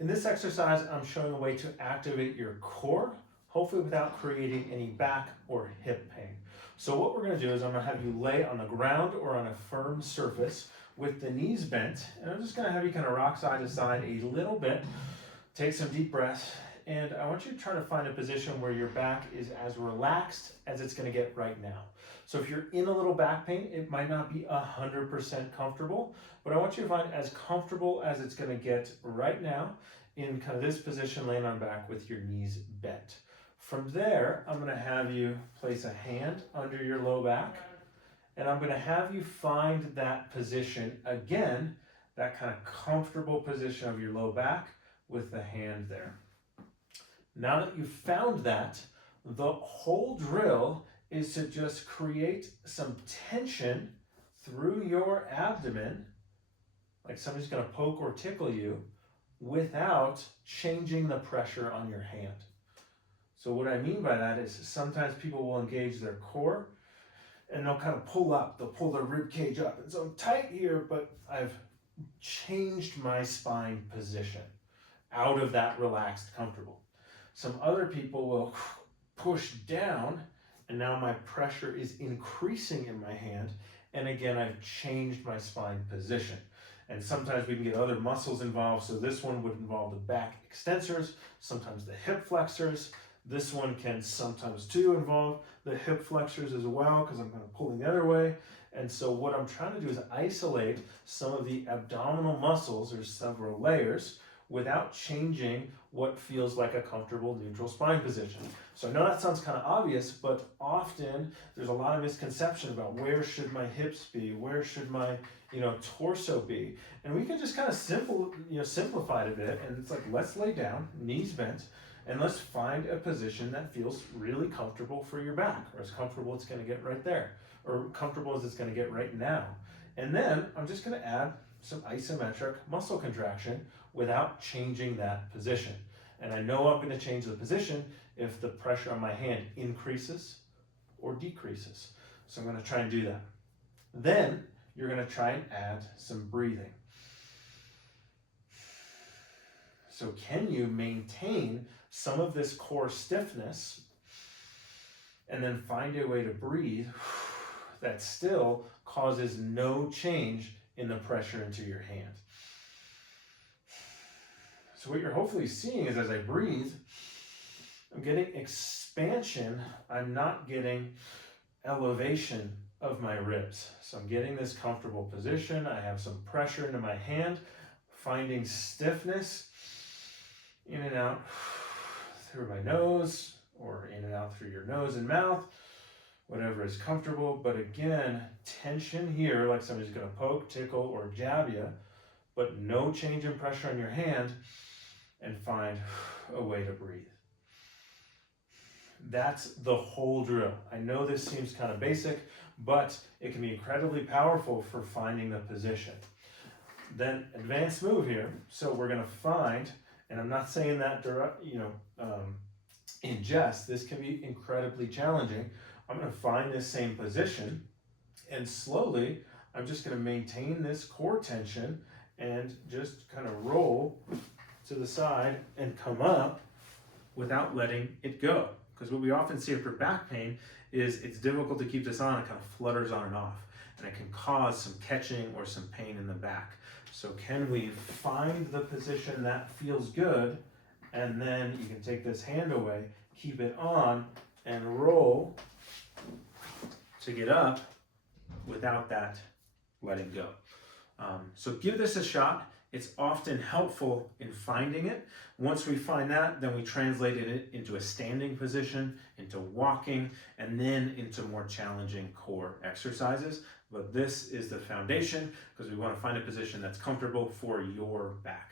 In this exercise, I'm showing a way to activate your core, hopefully without creating any back or hip pain. So what we're gonna do is I'm gonna have you lay on the ground or on a firm surface with the knees bent, and I'm just gonna have you kind of rock side to side a little bit, take some deep breaths, and I want you to try to find a position where your back is as relaxed as it's gonna get right now. So if you're in a little back pain, it might not be 100% comfortable, but I want you to find as comfortable as it's gonna get right now in kind of this position, laying on back with your knees bent. From there, I'm gonna have you place a hand under your low back, and I'm gonna have you find that position again, that kind of comfortable position of your low back with the hand there. Now that you've found that, the whole drill is to just create some tension through your abdomen, like somebody's gonna poke or tickle you, without changing the pressure on your hand. So what I mean by that is sometimes people will engage their core and they'll kind of pull up, they'll pull their rib cage up. And so I'm tight here, but I've changed my spine position out of that relaxed, comfortable. Some other people will push down, and now my pressure is increasing in my hand. And again, I've changed my spine position. And sometimes we can get other muscles involved. So this one would involve the back extensors, sometimes the hip flexors. This one can sometimes too involve the hip flexors as well, because I'm kind of pulling the other way. And so what I'm trying to do is isolate some of the abdominal muscles, there's several layers, without changing what feels like a comfortable neutral spine position. So I know that sounds kind of obvious, but often there's a lot of misconception about where should my hips be, where should my torso be, and we can just kind of simplify it a bit. And it's like, let's lay down, knees bent, and let's find a position that feels really comfortable for your back, or as comfortable it's going to get right there, or comfortable as it's going to get right now. And then I'm just going to add some isometric muscle contraction without changing that position. And I know I'm going to change the position if the pressure on my hand increases or decreases. So I'm going to try and do that. Then you're going to try and add some breathing. So can you maintain some of this core stiffness and then find a way to breathe that still causes no change in the pressure into your hand? So what you're hopefully seeing is as I breathe, I'm getting expansion. I'm not getting elevation of my ribs. So I'm getting this comfortable position. I have some pressure into my hand, finding stiffness in and out through my nose, or in and out through your nose and mouth, whatever is comfortable. But again, tension here, like somebody's gonna poke, tickle, or jab you, but no change in pressure on your hand, and find a way to breathe. That's the whole drill. I know this seems kind of basic, but it can be incredibly powerful for finding the position. Then advanced move here. So we're gonna find, and I'm not saying that in jest, this can be incredibly challenging. I'm gonna find this same position, and slowly, I'm just gonna maintain this core tension and just kind of roll to the side and come up without letting it go. Because what we often see after back pain is it's difficult to keep this on. It kind of flutters on and off, and it can cause some catching or some pain in the back. So can we find the position that feels good, and then you can take this hand away, keep it on, and roll to get up without that letting go. So give this a shot. It's often helpful in finding it. Once we find that, then we translate it into a standing position, into walking, and then into more challenging core exercises. But this is the foundation, because we want to find a position that's comfortable for your back.